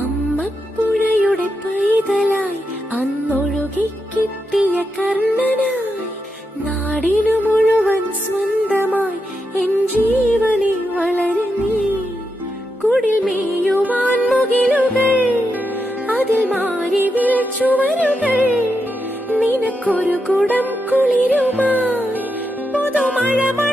അമ്മപ്പുഴയുടെ പൈതലായി അന്നൊഴുകി കിട്ടിയ കർണനായി നാടിനു മുഴുവൻ സ്വന്തമായി എൻ ജീവനെ വളരെ നീ കുടിൽ മേയുവാൻ മുകിലുകൾ അതിൽ മാറി വിളിച്ചുവരുകൾ നിനക്കൊരു കുടം കുളിരുമായി പുതുമഴ